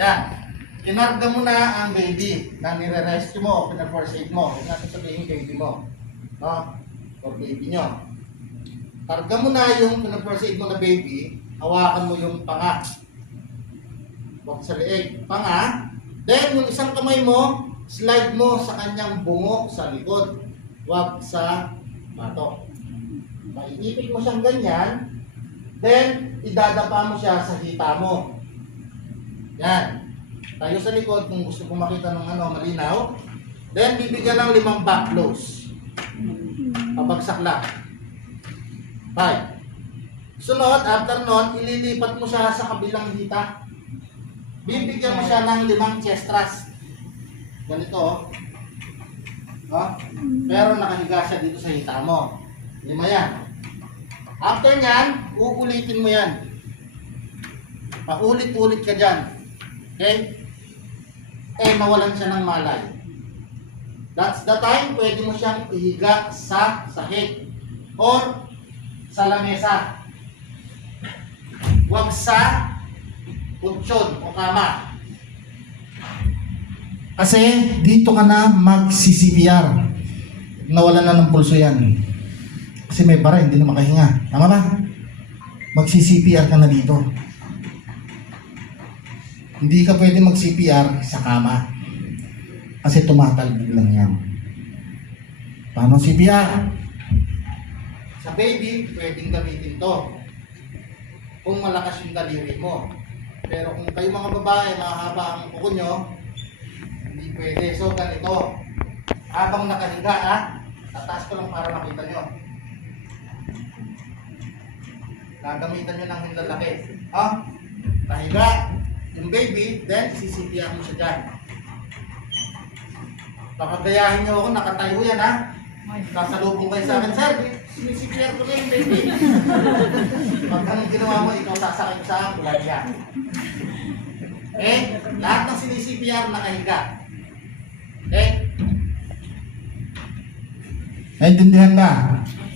Yan. Kinarga mo na ang baby na nire-rescue mo, pinag-first aid mo. Huwag natin sabihin baby mo. No? O baby nyo. Karga mo na yung pinag-first aid mo na baby, hawakan mo yung panga. Huwag sa leeg. Panga. Then, yung isang kamay mo, slide mo sa kanyang bungo sa likod. Huwag sa batok. Maiipit mo siyang ganyan. Then, idadapa mo siya sa hita mo. Yan. Tayo sa likod kung gusto kong makita ng malinaw. Then, bibigyan ng 5 back blows. Pabagsak lang. 5. Sunod, after nun, ililipat mo siya sa kabilang hita. Bibigyan mo siya ng 5 chest thrust. Ganito, oh. Pero nakahiga siya dito sa hita mo. 5 yan. After nyan, uulitin mo yan. Paulit-ulit ka dyan. Okay? Mawalan siya ng malay. That's the time pwede mo siyang ihiga sa sahig or sa lamesa. Huwag sa kutsyon o kama. Kasi dito ka na mag-CPR. Nawalan na ng pulso yan. Kasi may bara, hindi na makahinga. Tama ba? Mag-CPR ka na dito. Hindi ka pwede mag-CPR sa kama. Kasi tumatalbog lang yan. Paano CPR? Sa baby, pwedeng gamitin to. Kung malakas yung daliri mo. Pero kung kayo mga babae, mahaba ang kuko nyo, hindi pwede. So, ganito. Habang nakahiga, tataas ko lang para makita nyo. Gagamitan nyo ng hindalaki. Kahiga yung baby, then CCPR mo siya dyan. Pakagayahin nyo ako, nakatayo yan ha. Kasalubong kayo sa akin, sir, CCPR ko na yung baby. Pag anong ginawa mo, ikaw sasakay sa bulalya. Lahat ng CCPR nakahiga. Naintindihan ba?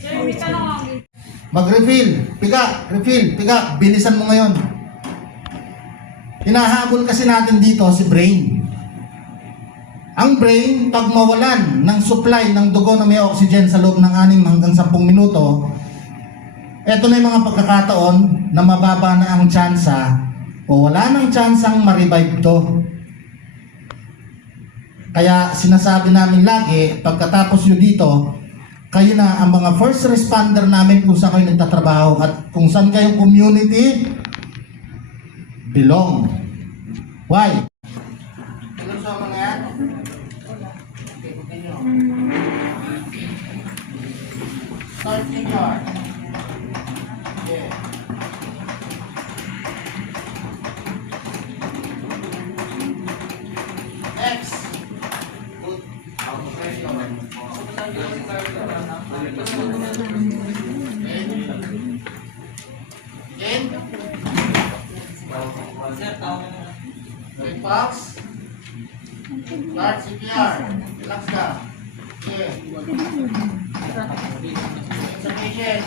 Sir, may tanong ako. Mag-refill, piga, refill, piga, bilisan mo ngayon. Hinahabol kasi natin dito si brain. Ang brain, pag mawalan ng supply ng dugo na may oxygen sa loob ng 6 hanggang 10 minuto, eto na yung mga pagkakataon na mababa na ang tsansa o wala nang tsansang ma-revive to. Kaya sinasabi namin lagi, pagkatapos nyo dito, kayo na ang mga first responder namin kung saan kayo nagtatrabaho at kung saan kayong community belong. Why? Ano sa mga yan? Start CPR. Yeah. Next. Put out of pressure. In. Wait, Fox. Start CPR. Relax ka. Okay. Sa patient.